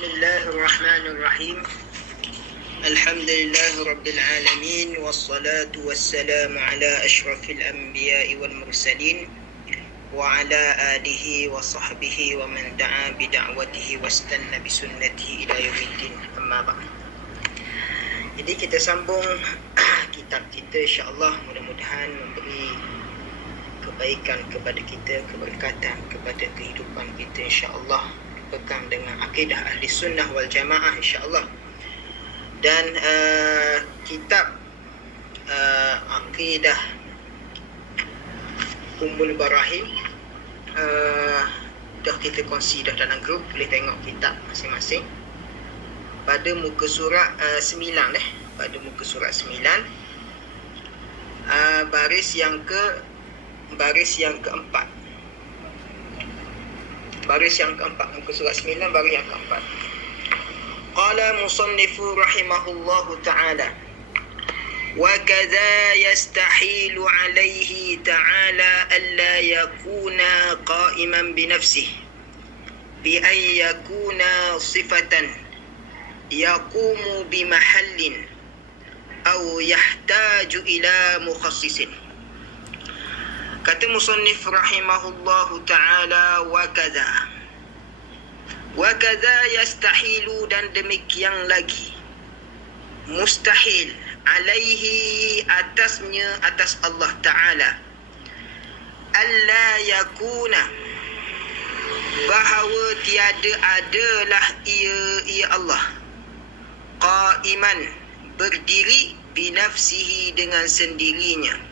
Bismillahirrahmanirrahim. Alhamdulillahirabbil alamin wassalatu wassalamu ala asyrafil anbiya'i wal mursalin wa ala alihi wa sahbihi wa man da'a bi da'watihi wastanna bi sunnatihi ila yaumiddin. Amma ba'd. Jadi kita sambung kitab kita, insya-Allah, mudah-mudahan memberi kebaikan kepada kita, keberkatan kepada kehidupan kita, insya-Allah, pegang dengan akidah ahli sunnah wal jamaah, insya-Allah. Dan kitab akidah Ummul Barahim dah kita kongsi dah dalam grup, boleh tengok kitab masing-masing pada muka surat 9 pada muka surat 9, baris yang keempat. Baris yang keempat, muka surat 9, baris yang keempat. Qala musannifu rahimahullahu ta'ala, wa kadza yastahilu alaihi ta'ala alla yakuna qa'iman bi nafsihi bi an yakuna sifatan yaqumu bi mahallin aw yahtaju ila mukhassisin. Kata musannif rahimahullahu ta'ala, wa kadza yastahilu, dan demikian lagi mustahil, alaihi, atasnya, atas Allah ta'ala, alla yakuna, bahawa tiada adalah ia Allah, qa'iman, berdiri, binafsihi, dengan sendirinya,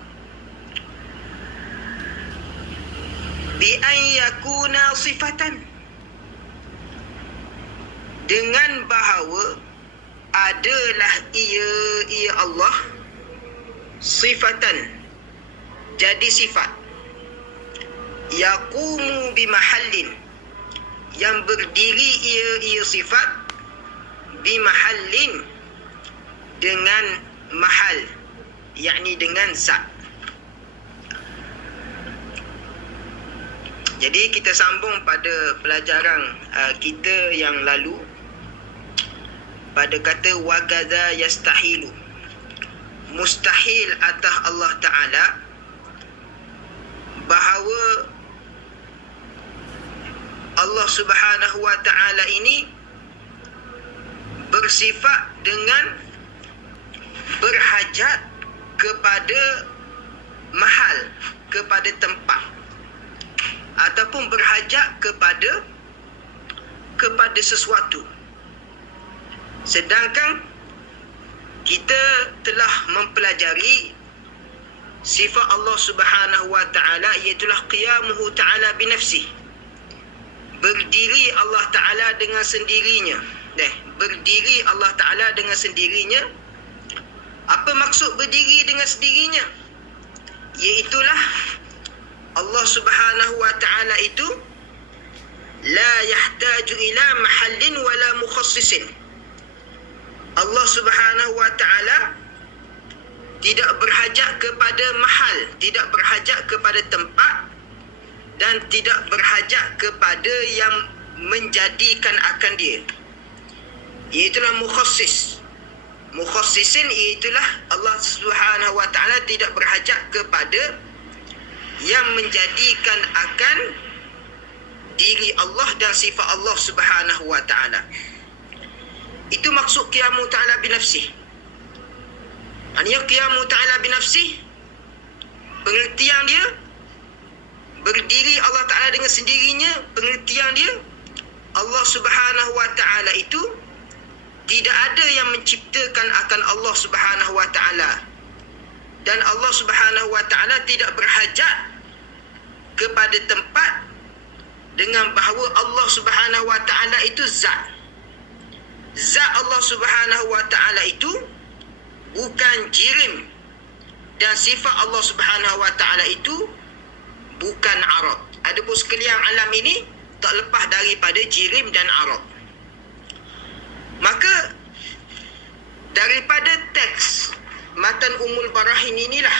bi an yakuna sifatan, dengan bahawa adalah ia Allah sifatan, jadi sifat, yaqumu bi mahallin, yang berdiri ia sifat, bi mahallin, dengan mahal, yakni dengan zat. Jadi kita sambung pada pelajaran kita yang lalu pada kata wa kadza yastahilu, mustahil atas Allah Ta'ala, bahawa Allah Subhanahu wa Ta'ala ini bersifat dengan berhajat kepada mahal, kepada tempat, ataupun berhajat kepada sesuatu. Sedangkan kita telah mempelajari sifat Allah Subhanahu wa Ta'ala, iaitulah qiyamuhu ta'ala binafsih, berdiri Allah Ta'ala dengan sendirinya. Berdiri Allah Ta'ala dengan sendirinya. Apa maksud berdiri dengan sendirinya? Iaitulah Allah Subhanahu wa Ta'ala itu la yahtaju ila mahallin wala mukhassisin. Allah Subhanahu wa Ta'ala tidak berhajat kepada mahal, tidak berhajat kepada tempat, dan tidak berhajat kepada yang menjadikan akan dia. Iaitulah mukhassis. Mukhassisin iaitulah Allah Subhanahu wa Ta'ala tidak berhajat kepada yang menjadikan akan diri Allah dan sifat Allah Subhanahu wa Ta'ala. Itu maksud qiyamu ta'ala binafsih. Maksudnya qiyamu ta'ala binafsih, pengertian dia berdiri Allah Ta'ala dengan sendirinya. Pengertian dia, Allah Subhanahu wa Ta'ala itu tidak ada yang menciptakan akan Allah Subhanahu wa Ta'ala, dan Allah Subhanahu wa Ta'ala tidak berhajat kepada tempat, dengan bahawa Allah Subhanahu wa Ta'ala itu zat. Zat Allah Subhanahu wa Ta'ala itu bukan jirim, dan sifat Allah Subhanahu wa Ta'ala itu bukan arad. Adapun sekalian alam ini tak lepas daripada jirim dan arad. Maka daripada teks matan Ummul Barahim inilah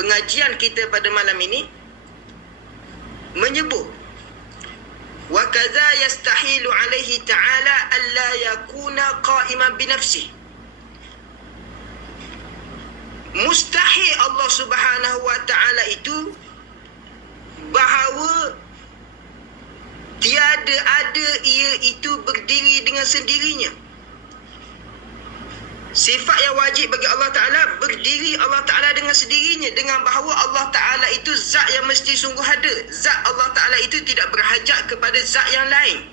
pengajian kita pada malam ini menyebut Wa kadza yastahilu alaihi ta'ala alla yakuna qa'iman bi nafsihi. Mustahil Allah Subhanahu wa ta'ala itu bahawa tiada ada ia itu berdiri dengan sendirinya. Sifat yang wajib bagi Allah Ta'ala, berdiri Allah Ta'ala dengan sendirinya, dengan bahawa Allah Ta'ala itu zat yang mesti sungguh ada. Zat Allah Ta'ala itu tidak berhajat kepada zat yang lain.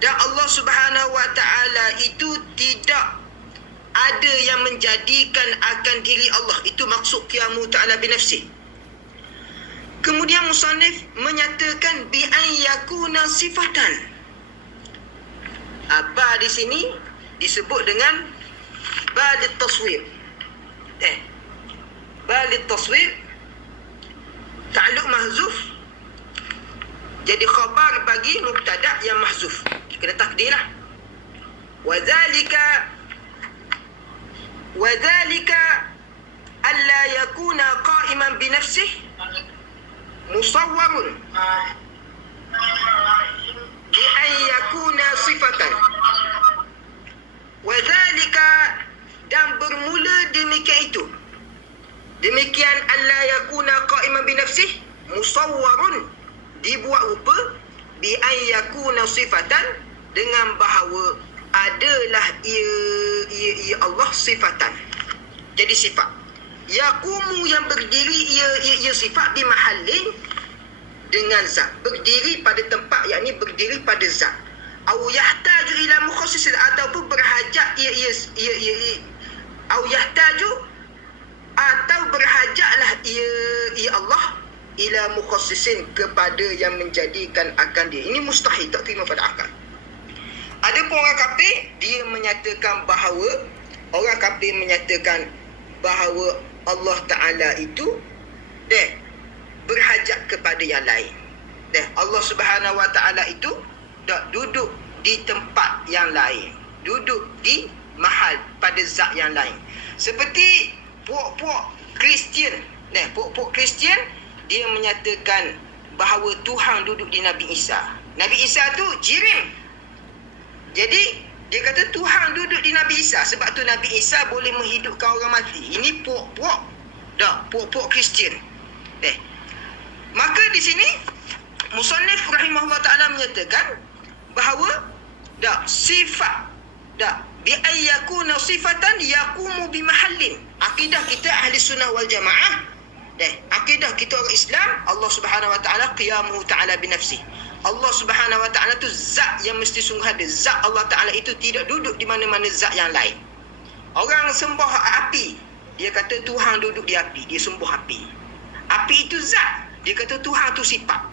Dan Allah Subhanahu wa Ta'ala itu tidak ada yang menjadikan akan diri Allah. Itu maksud qiyamu ta'ala binafsih. Kemudian musannif menyatakan bi an yakuna sifatan. Apa di sini disebut dengan balit taswir. Balit taswir ta'alluq mahzuf, jadi khabar bagi mubtada yang mahzuf, kena takdirlah. Wadzalika alla yakuna qa'iman bi nafsihi musawwarun bi an yakuna sifatan. Wadzalika, dan bermula demikian itu, demikian alla yakuna qa'iman bi nafsihi musawwarun, dibuat rupa, bi an yakuna sifatan, dengan bahawa adalah ia Allah sifatan, jadi sifat. Yaqumu yang berdiri ia sifat bi mahallin, dengan zat, berdiri pada tempat, yakni berdiri pada zat. Au yahtaju ila mukhassis, ataupun berhajat au yahtaju, atau berhajatlah ia Allah ila mukhassisin, kepada yang menjadikan akan dia. Ini mustahil, tak terima pada akal. Ada pun orang kafir, dia menyatakan bahawa, orang kafir menyatakan bahawa Allah Ta'ala itu berhajat kepada yang lain. Allah Subhanahu wa Ta'ala itu tak duduk di tempat yang lain, duduk di mahal pada zat yang lain. Seperti puak-puak Kristian, puak-puak Kristian, dia menyatakan bahawa Tuhan duduk di Nabi Isa. Nabi Isa tu jirim. Jadi dia kata Tuhan duduk di Nabi Isa, sebab tu Nabi Isa boleh menghidupkan orang mati. Ini puak-puak Kristian. Maka di sini musannif rahimahullah ta'ala menyatakan bahawa sifat bi ayyakuna sifatan yaqumu bi mahallin. Akidah kita ahli sunnah wal jamaah, akidah kita orang Islam, Allah Subhanahu wa ta'ala qiyamuhu ta'ala bi nafsihi. Allah Subhanahu wa ta'ala tu zat yang mesti sungguh ada. Zat Allah Ta'ala itu tidak duduk di mana-mana zat yang lain. Orang sembah api, dia kata Tuhan duduk di api, dia sembah api. Api itu zat, dia kata Tuhan tu sifat.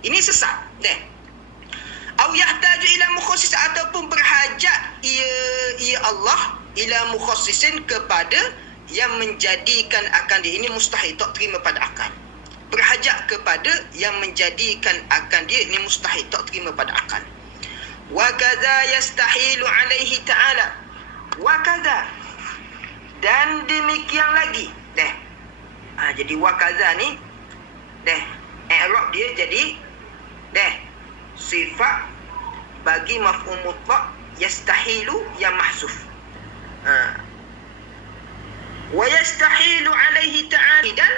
Ini sesat. Au yahtaju ila mukhassis, ataupun berhajat ia Allah ila mukhassisin, kepada yang menjadikan akan dia. Ini mustahil, tak terima pada akal. Berhajat kepada yang menjadikan akan dia, ini mustahil, tak terima pada akal. Wa kadza yastahilu alaihi ta'ala, wa kadza, dan demikian lagi. Jadi wa kadza ni i'rab dia jadi sifat bagi maf'ul mutlaq yastahilu yang mahzuf. Wa yastahilu alaihi ta'ala, dan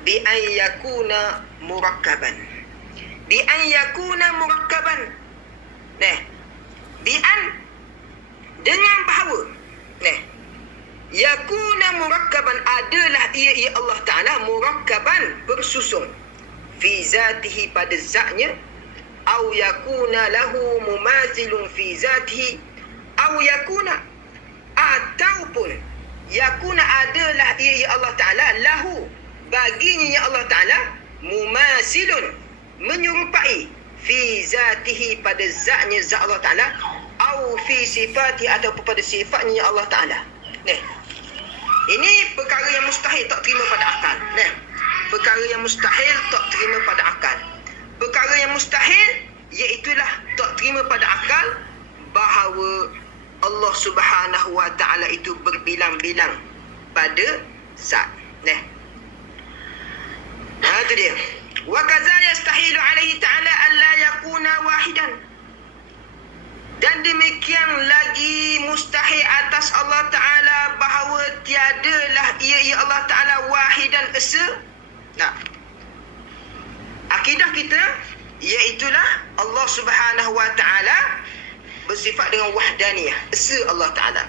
bi an yakuna murakkaban. Bi an yakuna murakkaban. Bi an, dengan bahawa yakuna murakkaban, adalah ia Allah Ta'ala murakkaban, bersusun, fi zatihi, pada zatnya, au yakuna lahu mumazilun fi zatihi, au yakuna, ataupun yakuna, adalah ia Allah Ta'ala lahu, baginya ya Allah Ta'ala, mumasilun, menyerupai, fi zatihi, pada zatnya zat Allah Ta'ala, au fi sifati, ataupun pada sifatnya ya Allah Ta'ala. Ini perkara yang mustahil, tak terima pada akal. Perkara yang mustahil, tak terima pada akal. Perkara yang mustahil, iaitulah tak terima pada akal bahawa Allah Subhanahu wa Ta'ala itu berbilang-bilang pada zat. Itu dia. Wa kaza yastahilu alaihi ta'ala alla yakuna wahidan. Dan demikian lagi mustahil atas Allah Ta'ala bahawa tiadalah ia Allah Ta'ala wahidan esa. Nah, akidah kita iaitulah Allah Subhanahu Wa Ta'ala bersifat dengan wahdaniyah, esa Allah Ta'ala.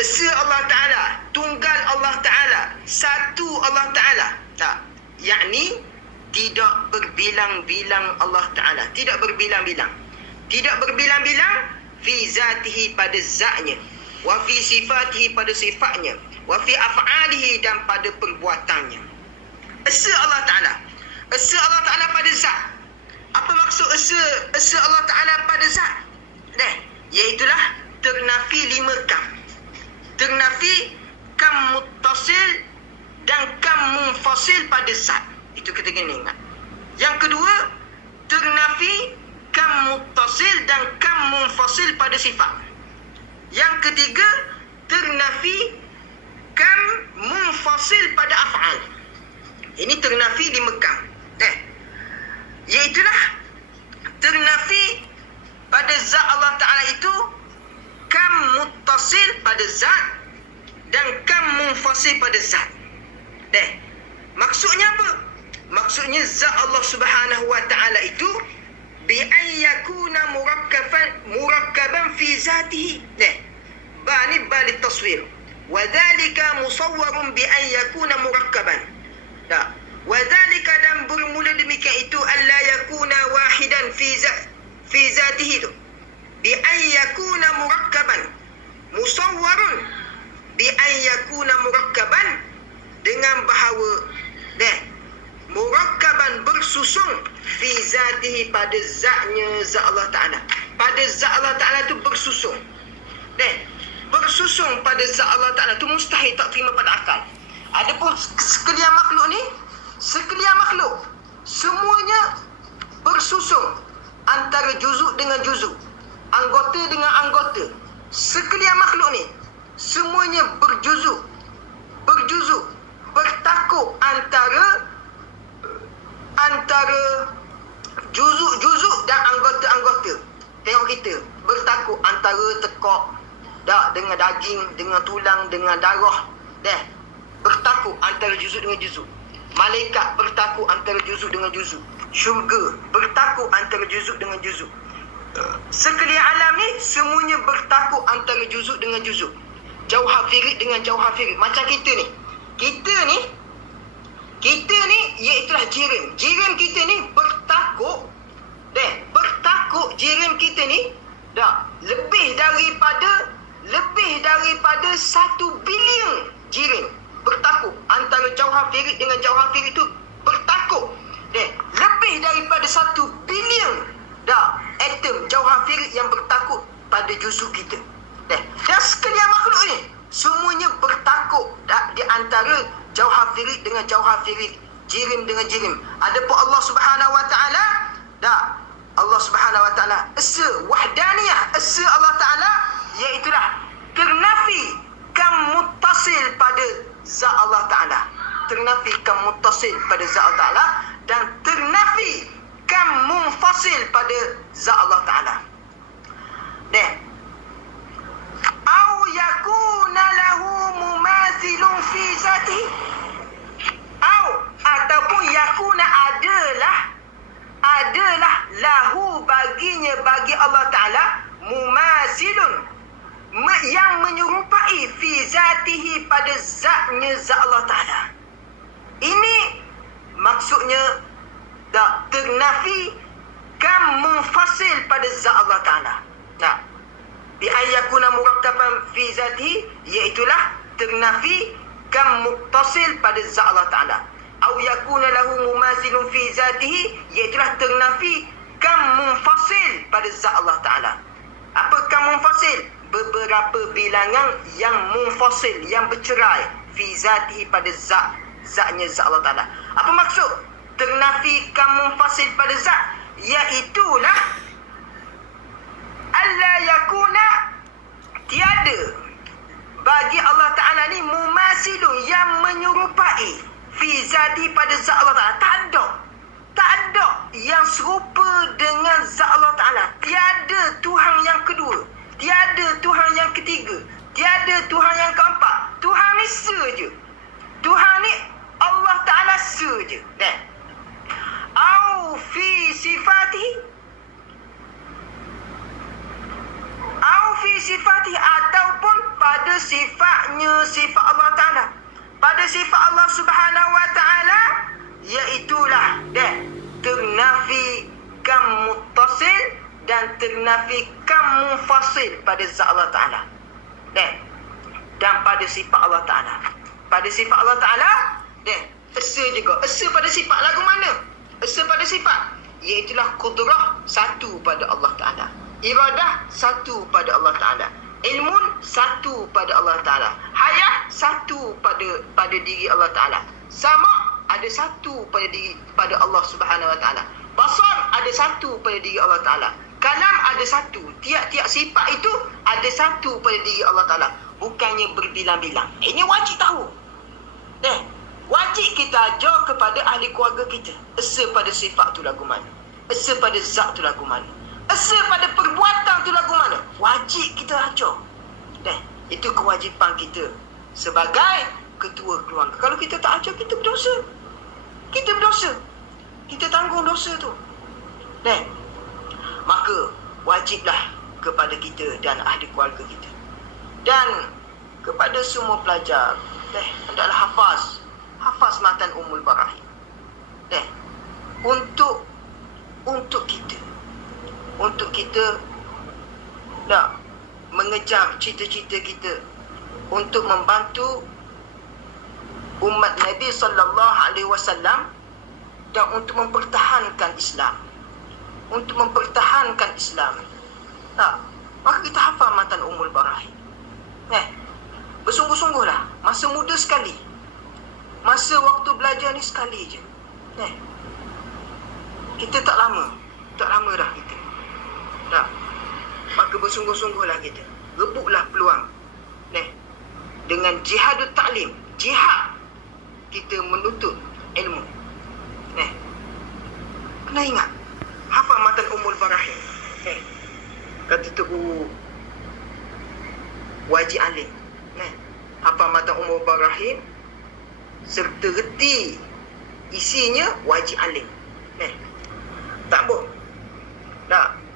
Esa Allah Ta'ala, tunggal Allah Ta'ala, satu Allah Ta'ala. Tak, yakni tidak berbilang-bilang Allah Ta'ala, tidak berbilang-bilang. Tidak berbilang-bilang fi zatihi pada zatnya, wa fi sifatihi pada sifatnya, wa fi af'alihi dan pada perbuatannya. Esa Allah Ta'ala. Esa Allah Ta'ala pada zat. Apa maksud esa Allah Ta'ala pada zat? Iaitulah ternafi 5 kam. Ternafi kam muttasil dan kam munfasil pada zat. Itu kita kena ingat. Yang kedua, ternafi kam muttasil dan kam munfasil pada sifat. Yang ketiga, ternafi kam munfasil pada af'al. Ini ternafi 5 kam. Iaitulah ternafi pada zat Allah Ta'ala itu kam muttasil pada zat dan kam munfasil pada zat. Maksudnya apa? Maksudnya zat Allah Subhanahu Wa Ta'ala itu bi an yakuna murakkaban fi zatihi. Bani balik taswir. Wa dhalika musawwarun bi an yakuna murakkaban. Wa dhalika, dan bermula demikian itu alla yakuna wahidan fi zatihi tu. Bi an yakuna murakkaban. Musawwarun bi an yakuna murakkaban, dengan bahawa murakkaban bersusung fi zatihi pada zatnya zat Allah Ta'ala. Pada zat Allah Ta'ala itu bersusung. Bersusung pada zat Allah Ta'ala itu mustahil tak terima pada akal. Adapun sekalian makhluk ni, sekalian makhluk semuanya bersusung antara juzuk dengan juzuk, anggota dengan anggota. Sekalian makhluk ni semuanya berjuzuk, bertakuk antara juzuk-juzuk dan anggota-anggota. Tengok kita bertakuk antara tekak dengan daging, dengan tulang, dengan darah. Bertakuk antara juzuk dengan juzuk. Malaikat bertakuk antara juzuk dengan juzuk. Syurga bertakuk antara juzuk dengan juzuk. Sekalian alam ni semuanya bertakuk antara juzuk dengan juzuk. Jauhar firid dengan jauhar firid. Macam kita ni iaitulah jiran. Jiran kita ni bertakuk. Jiran kita ni lebih daripada 1 bilion jiran bertakuk. Antara jauhar firid dengan jauhar firid tu bertakuk. Lebih daripada 1 bilion atom jauhar firid yang bertakuk pada juzuk kita. Dan sekalian makhluk ni semuanya bertakuk di antara jauhar firid dengan jauhar firid, jirim dengan jirim. Adapun Allah Subhanahu Wa Ta'ala, Allah Subhanahu Wa Ta'ala esa wahdaniyah, esa Allah Ta'ala iaitulah ternafi kam muttasil pada zat Allah Ta'ala. Ternafi kam muttasil pada zat Allah Ta'ala dan ternafi kam munfasil pada zat Allah Ta'ala. Au yakuna lahu mumathilun fi zatihi. Ataupun yakuna adalah lahu baginya, bagi Allah Ta'ala, mumathilun, yang menyerupai fi zatihi pada zatnya zat Allah Ta'ala. Ini maksudnya ternafi kam munfasil pada zat Allah Ta'ala. Bi ayyakuna murakkaban fi zatihi, iaitulah ternafi kam muttasil pada zat Allah Ta'ala. Au yakuna lahu mumathilun fi zatihi, iaitulah ternafi kam munfasil pada zat Allah Ta'ala. Apa kam munfasil? Beberapa bilangan yang munfasil, yang bercerai fi zatihi pada zatnya zat Allah Ta'ala. Apa maksud ternafi kam munfasil pada zat? Iaitulah alla yakuna, tiada bagi Allah Ta'ala ni mumathilun, yang menyerupai fi zati pada zat Allah Ta'ala. Tak ketiga. Tiada Tuhan yang keempat. Tuhan ni saja. Tuhan ni Allah Ta'ala saja. Au fi sifatihi. Au fi sifatihi, ataupun pada sifatnya, sifat Allah Ta'ala. Pada sifat Allah Subhanahu Wa Ta'ala, iaitulah ternafi kam muttasil dan ternafi kam munfasil pada zat Allah Ta'ala. Dan pada sifat Allah Ta'ala. Pada sifat Allah Ta'ala, esa juga. Esa pada sifat lagu mana? Esa pada sifat, iaitulah kudrah satu pada Allah Ta'ala. Iradah satu pada Allah Ta'ala. Ilmun satu pada Allah Ta'ala. Hayat satu pada diri Allah Ta'ala. Sama ada satu pada Allah Subhanahu Wa Ta'ala. Basar ada satu pada diri Allah Ta'ala. Kalam ada satu. Tiap-tiap sifat itu ada satu pada diri Allah Ta'ala. Bukannya berbilang-bilang. Ini wajib tahu. Wajib kita ajar kepada ahli keluarga kita. Esa pada sifat tu lagu mana? Esa pada zat tu lagu mana? Esa pada perbuatan tu lagu mana? Wajib kita ajar. Itu kewajipan kita sebagai ketua keluarga. Kalau kita tak ajar, kita berdosa. Kita berdosa. Kita tanggung dosa tu. Maka wajiblah kepada kita dan ahli keluarga kita. Dan kepada semua pelajar, hendaklah hafaz matan Ummul Barahim. Untuk kita nak mengejar cita-cita kita untuk membantu umat Nabi sallallahu alaihi wasallam dan untuk mempertahankan Islam. Untuk mempertahankan Islam. Maka kita hafal matan Ummul Barahim. Bersungguh-sungguhlah. Masa muda sekali. Masa waktu belajar ni sekali je. Kita tak lama dah kita. Maka bersungguh-sungguhlah kita. Rebutlah peluang. Dengan jihadut ta'lim. Jihad kita menuntut ilmu. Kena ingat. Hafal matan Ummul Barahim. Kata tu wajib alim. Hafal matan Ummul Barahim serta reti isinya wajib alim. Tak boleh.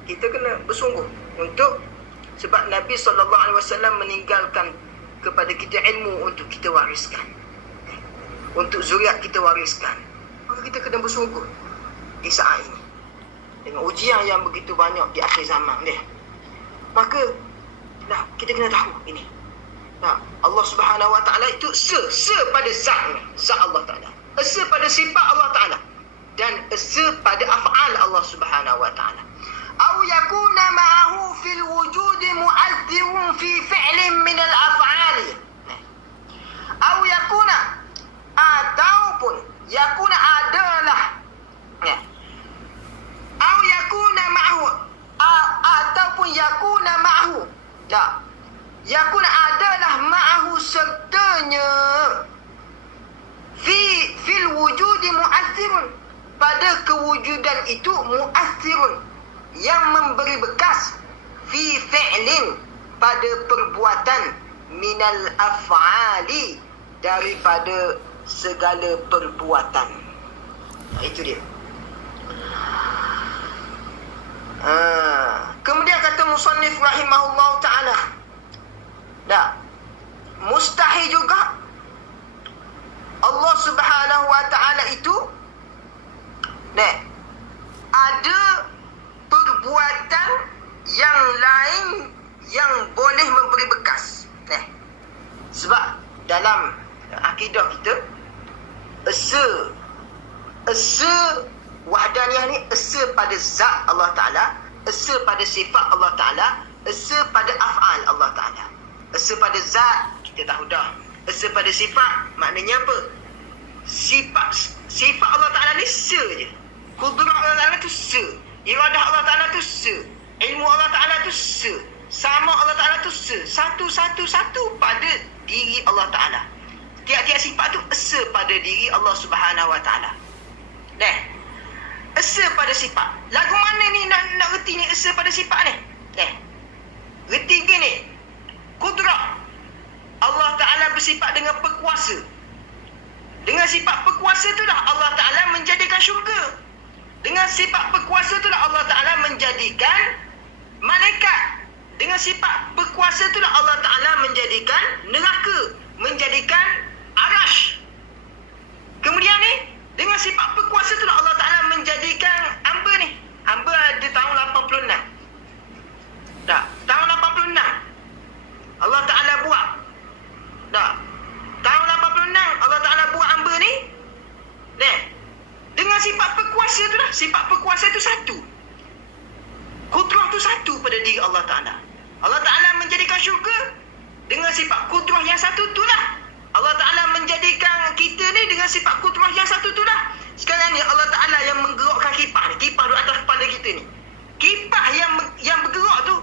Kita kena bersungguh untuk, sebab Nabi SAW meninggalkan kepada kita ilmu untuk kita wariskan. Untuk zuriat kita wariskan. Maka kita kena bersungguh di saat ini. Dengan ujian yang begitu banyak di akhir zaman ni. Maka kita kena tahu ini. Allah Subhanahu Wa Ta'ala itu se pada zatnya, zat Allah Ta'ala. Se pada sifat Allah Ta'ala. Dan se pada af'al Allah Subhanahu Wa Ta'ala. Au yakuna ma'ahu fil wujud mu'azzirun fi fi'lin min al-af'ali. Au yakuna, ataupun yakuna adalah. Au yakuna ma'ahu, ataupun yakuna ma'ahu. Yakuna adalah ma'ahu sertanya. Fil wujudi mu'athirun, pada kewujudan itu mu'athirun, yang memberi bekas. Fi fi'lin, pada perbuatan. Minal af'ali, daripada segala perbuatan. Itu dia. Kemudian kata musannif rahimahullah ta'ala, mustahil juga Allah Subhanahu Wa Ta'ala itu ada perbuatan yang lain yang boleh memberi bekas. Sebab dalam akidah kita, esa wahdaniyah ni esa pada zat Allah Ta'ala, esa pada sifat Allah Ta'ala, esa pada af'al Allah Ta'ala. Esa pada zat kita tahu dah. Esa pada sifat maknanya apa? Sifat Allah Ta'ala ni se je. Kudrah Allah Ta'ala tu se. Iradah Allah Ta'ala tu se. Ilmu Allah Ta'ala tu se. Sama Allah Ta'ala tu se. Satu pada diri Allah Ta'ala. Tiap-tiap sifat tu esa pada diri Allah Subhanahu Wa Ta'ala. Esa pada sifat. Lagu mana ni nak reti ni esa pada sifat ni? Reti gini. kudrah. Allah Ta'ala bersifat dengan berkuasa. Dengan sifat berkuasa itulah Allah Ta'ala menjadikan syurga. Dengan sifat berkuasa itulah Allah Ta'ala menjadikan malaikat. Dengan sifat berkuasa itulah Allah Ta'ala menjadikan neraka, menjadikan arash. Kemudian ni, dengan sifat berkuasa itulah Allah Ta'ala menjadikan hamba ni. Hamba ada tahun 86. Tak, tahun 86 Allah Ta'ala buat. Tak, tahun 86 Allah Ta'ala buat hamba ni. Dengan sifat berkuasa tu lah. Sifat berkuasa tu satu. Kudrah tu satu pada diri Allah Ta'ala. Allah Ta'ala menjadikan syurga dengan sifat kudrah yang satu tu lah. Allah Ta'ala menjadikan kita ni dengan sifat kudrah yang satu tu lah. Sekarang ni Allah Ta'ala yang menggerakkan kipas ni. Kipas di atas kepala kita ni. Kipas yang bergerak tu,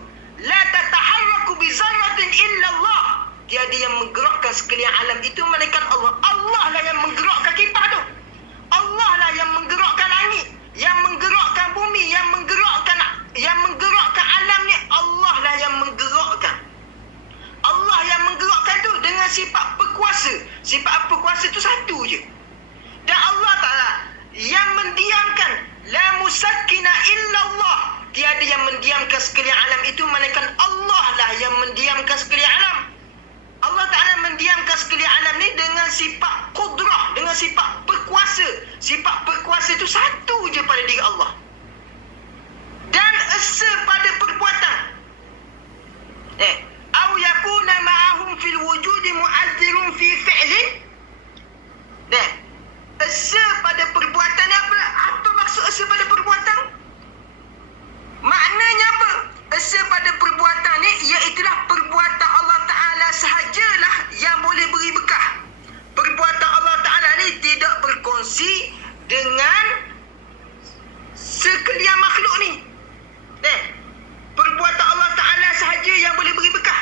la tataharraku bi zarratin illa Allah. Tiada yang menggerakkan sekalian alam itu melainkan Allah. Allah lah yang menggerakkan kipas tu. Allah lah yang menggerakkan langit, yang menggerakkan bumi, yang menggerakkan alam ni. Allah lah yang menggerakkan. Allah yang menggerakkan tu dengan sifat berkuasa. Sifat berkuasa tu satu je. Dan Allah Ta'ala yang mendiamkan, la musakkina illa Allah. Tiada yang mendiamkan sekalian alam itu melainkan Allah lah yang mendiamkan sekalian alam. Allah Ta'ala mendiamkan sekalian alam ni dengan sifat kudrah, dengan sifat berkuasa. Sifat berkuasa itu satu je pada diri Allah. Dan esa pada perbuatan. Au yakuna ma'ahum fil wujudi mu'azzirun fi fi'lin. Esa pada perbuatan ni apa? Apa maksud esa pada perbuatan? Maknanya apa? Esa pada perbuatan ni iaitulah perbuatan Allah Ta'ala sahajalah yang boleh beri bekah. Perbuatan Allah Ta'ala ni tidak berkongsi dengan sekalian makhluk ni. Perbuatan Allah Ta'ala sahaja yang boleh beri bekah.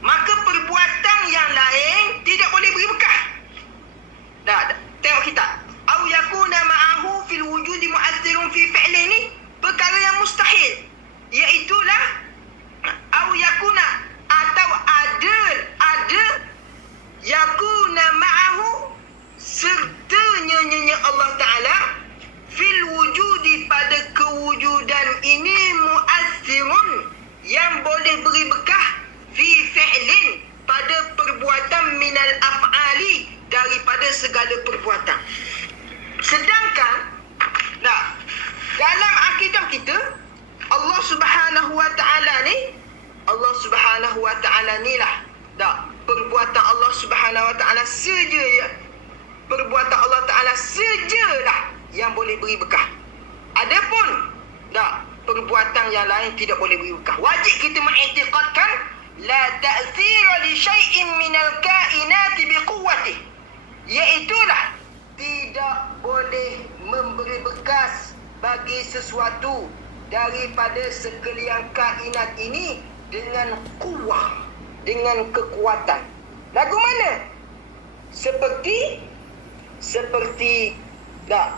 Maka perbuatan yang lain tidak boleh beri bekah. Tengok kita. Au yakuna ma'ahu fil wujudi mu'azzirun fi fi'lih ni perkara yang mustahil. Iaitulah au yakuna, atau ada yakuna ma'ahu sertanya Allah Ta'ala fil wujudi pada kewujudan ini mu'azzirun yang boleh beri bekah fi fi'lin pada perbuatan minal af'ali daripada segala perbuatan. Sedangkan dalam akidah kita Allah Subhanahu Wa Ta'ala ni, Allah Subhanahu Wa Ta'ala ni lah perbuatan Allah Subhanahu Wa Ta'ala saja, perbuatan Allah Ta'ala sajalah yang boleh beri bekah. Adapun perbuatan yang lain tidak boleh beri bekah. Wajib kita mengiktikadkan la ta'thira li syai'in minal kainati biquwwatih, iaitulah tidak boleh memberi bekas bagi sesuatu daripada sekalian kainat ini dengan kuwah, dengan kekuatan. Lagu mana? Seperti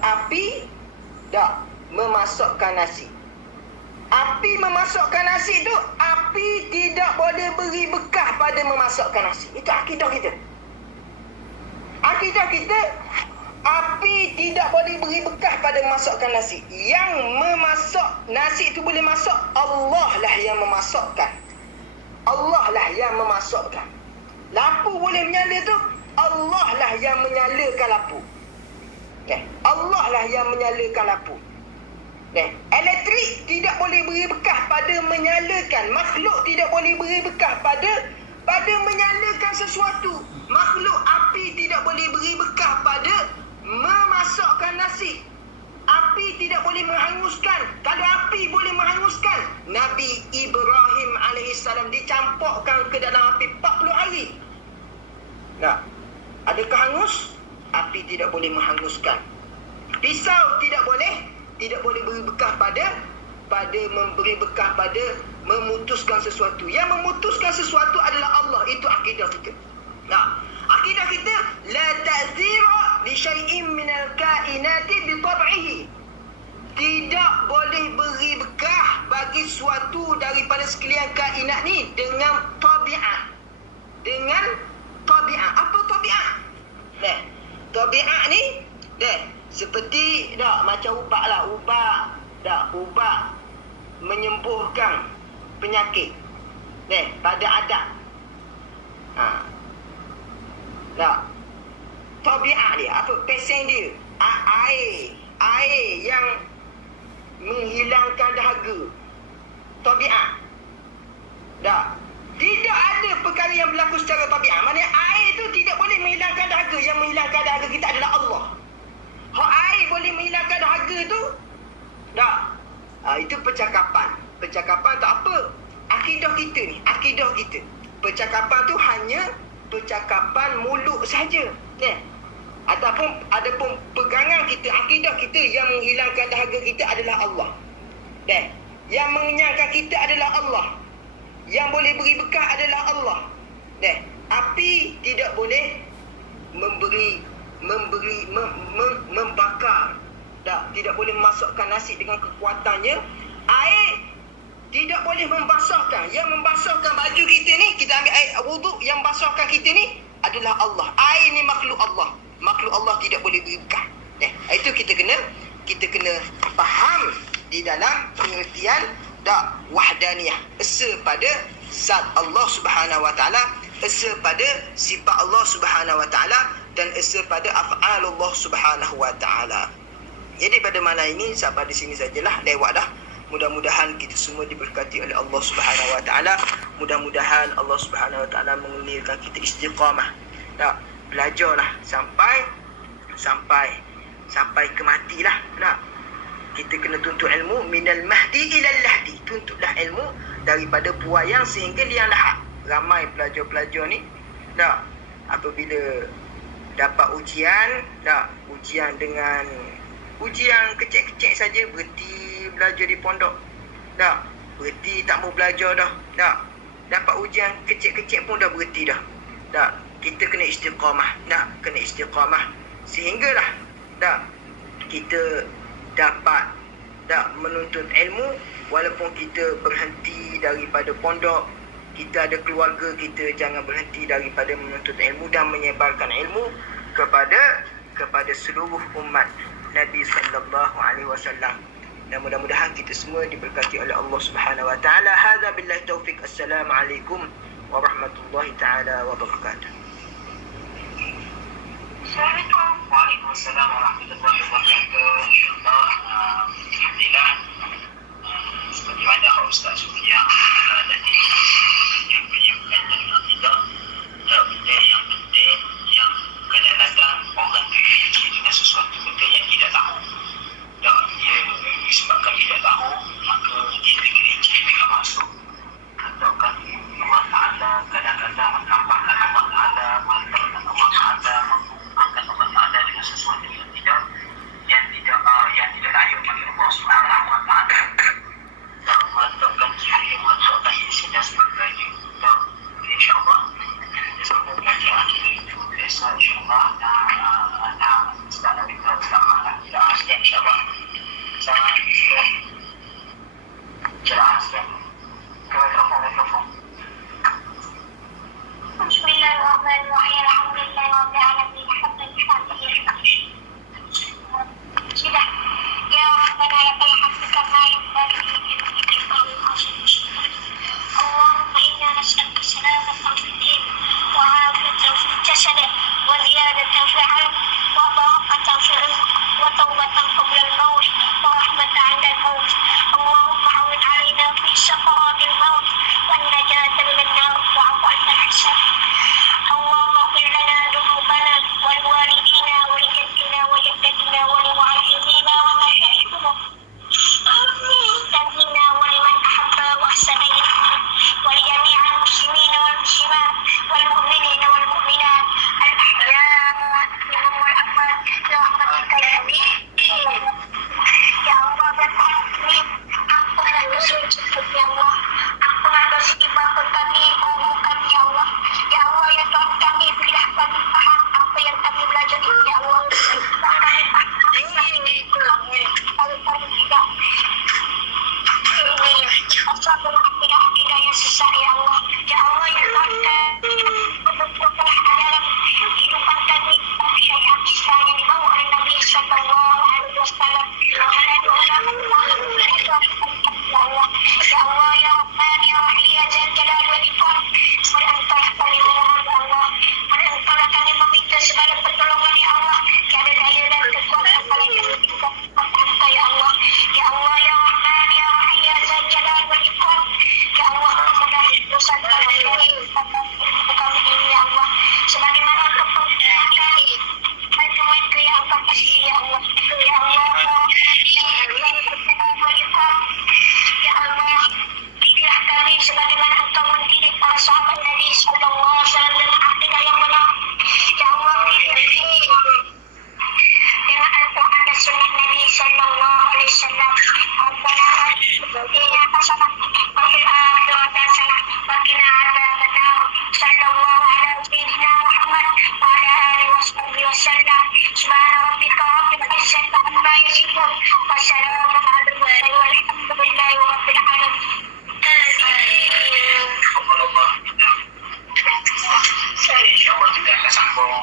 api memasakkan nasi. Api memasakkan nasi tu, api tidak boleh beri bekah pada memasakkan nasi. Itu akidah kita. Akidah kita, api tidak boleh beri bekah pada memasakkan nasi. Yang memasak nasi itu boleh masak, Allah lah yang memasakkan. Allah lah yang memasakkan. Lampu boleh menyala tu, Allah lah yang menyalakan lampu. Allah lah yang menyalakan lampu. Elektrik tidak boleh beri bekah pada menyalakan. Makhluk tidak boleh beri bekah pada menyalakan sesuatu. Makhluk api tidak boleh beri bekah pada memasakkan nasi. Api tidak boleh menghanguskan. Kalau api boleh menghanguskan, Nabi Ibrahim AS dicampakkan ke dalam api 40 hari. Adakah hangus? Api tidak boleh menghanguskan. Pisau tidak boleh beri bekah pada memberi bekah pada memutuskan sesuatu. Yang memutuskan sesuatu adalah Allah. Itu akidah kita. Akidah kita, la ta'zira li syai'in minal kainati bi tab'ihi. Tidak boleh beri bekah bagi memberi suatu daripada sekalian kainat ni dengan tabiat. Dengan tabiat. Apa tabiat? Tabiat ni seperti macam ubat lah. Ubat menyembuhkan penyakit pada adat. Tabiat dia, apa pesen dia? Air yang menghilangkan dahaga. Tabiat. Tidak ada perkara yang berlaku secara tabiat. Maknanya air tu tidak boleh menghilangkan dahaga. Yang menghilangkan dahaga kita adalah Allah. Air boleh menghilangkan dahaga tu itu percakapan. Percakapan tak apa. Akidah kita ni, akidah kita. Percakapan tu hanya percakapan mulut saja. Adapun pegangan kita, akidah kita, yang menghilangkan dahaga kita adalah Allah. Yang mengenyangkan kita adalah Allah. Yang boleh beri bekal adalah Allah. Api tidak boleh membakar. Tidak boleh memasukkan nasi dengan kekuatannya. Air tidak boleh membasahkan. Yang membasahkan baju kita ni, kita ambil air wuduk, yang membasahkan kita ni adalah Allah. Air ni makhluk Allah. Makhluk Allah tidak boleh beri bekal. Itu kita kena faham di dalam pengertian wahdaniyah. Esa pada zat Allah Subhanahu Wa Taala, esa pada sifat Allah Subhanahu Wa Taala, dan esa pada af'al Allah Subhanahu Wa Taala. Jadi pada malam ini sampai di sini sajalah, lewat dah. Mudah-mudahan kita semua diberkati oleh Allah Subhanahu Wa Taala. Mudah-mudahan Allah Subhanahu Wa Taala mengelirkan kita istiqamah. Belajarlah sampai ke matilah. Kita kena tuntut ilmu minal mahdi ilal lahdi. Tuntutlah ilmu daripada buayang sehingga liang lahat. Ramai pelajar-pelajar ni apabila dapat ujian dengan ujian kecil-kecil saja, berhenti belajar di pondok. Berhenti, tak mau belajar dah. Dapat ujian kecil-kecil pun dah berhenti dah. Kita kena istiqamah. Kena istiqamah sehinggalah kita dapat menuntut ilmu. Walaupun kita berhenti daripada pondok, kita ada keluarga, kita jangan berhenti daripada menuntut ilmu dan menyebarkan ilmu kepada seluruh umat Nabi sallallahu alaihi wasallam. Dan mudah-mudahan kita semua diberkati oleh Allah Subhanahu Wa Taala. Hadza billahi taufik. Assalamualaikum warahmatullahi taala wabarakatuh. Assalamualaikum. Waalaikumsalam warahmatullahi wabarakatuh. InsyaAllah, alhamdulillah, seperti mana Ustaz Sufian tadi menyampaikan tentang tidak benda yang penting, yang kadang-kadang orang terfikir dengan sesuatu benda yang tidak tahu. Dia disebabkan tidak tahu, maka dia tergelincir dengan maksud ataukah Allah Ta'ala kadang-kadang menambahkan Allah Ta'ala, mengatakan Allah Ta'ala, mengumpulkan Allah Ta'ala dengan sesuatu yang tidak layak bagi Allah Subhanahu Wa Ta'ala. Dan meletakkan diri, meletakkan isi dan sebagainya. Dan insyaAllah semua pelajaran itu biasa insyaAllah dan sekarang kita bersama tidak asli insyaAllah sangat jelas dan mikrofon. Bismillahirrahmanirrahim. Alhamdulillahirabbil alamin. Sudah. Ya Rabbana lakal hamdu kama yanbaghi li wajhika al-azim. Allahumma inna nas'aluka salamatan fid din wa 'afiyatan fil jasad wa ziyadatan fil 'ilm wa barakatan fil rizq wa tawbatan qabla al-maut wa rahmatan 'inda al-maut. Allahumma 'awwid 'alaina fi satu akidah-akidah yang sesat ya Allah. Ya Allah ya Tuhan, bentuklah dalam kehidupan kami syariat Islam yang dibawa oleh Nabi Sallallahu Alaihi Wasallam. Ya Allah, ya Allah, ya Rahman, ya Rahim, ya Zal Jalal wal Ikram. Pada Engkau kami memohon ya Allah. Pada Engkau kami meminta segala pertolongan ya Allah. Tiada daya dan kekuatan selain Engkau ya Allah. Ya Allah, ya Rahman, ya Rahim, ya Zal Jalal wal Ikram. Ya Allah, ampunilah dosa kami ini ya Allah. Sebagaimana Engkau perintahkan kami, mereka yang Engkau kasihi ya Allah. Ya Allah, ya Allah, didiklah kami sebagaimana Engkau mendidik para sahabat Nabi Sallallahu Alaihi Wasallam dengan akidah yang benar. Ya Allah, didik dengan Al-Quran dan Sunnah Nabi Sallallahu Alaihi Wasallam. Rabbana atina hasanah wa fil akhirati hasanah wa qina adzabannar. Sallallahu ala sayyidina Muhammad wa ala alihi washabbihi wasallam. Subhana rabbika rabbil izzati amma yasifun wa salamun alal mursalin walhamdulillahi rabbil alamin. Allah kita. InsyaAllah kita akan sambung.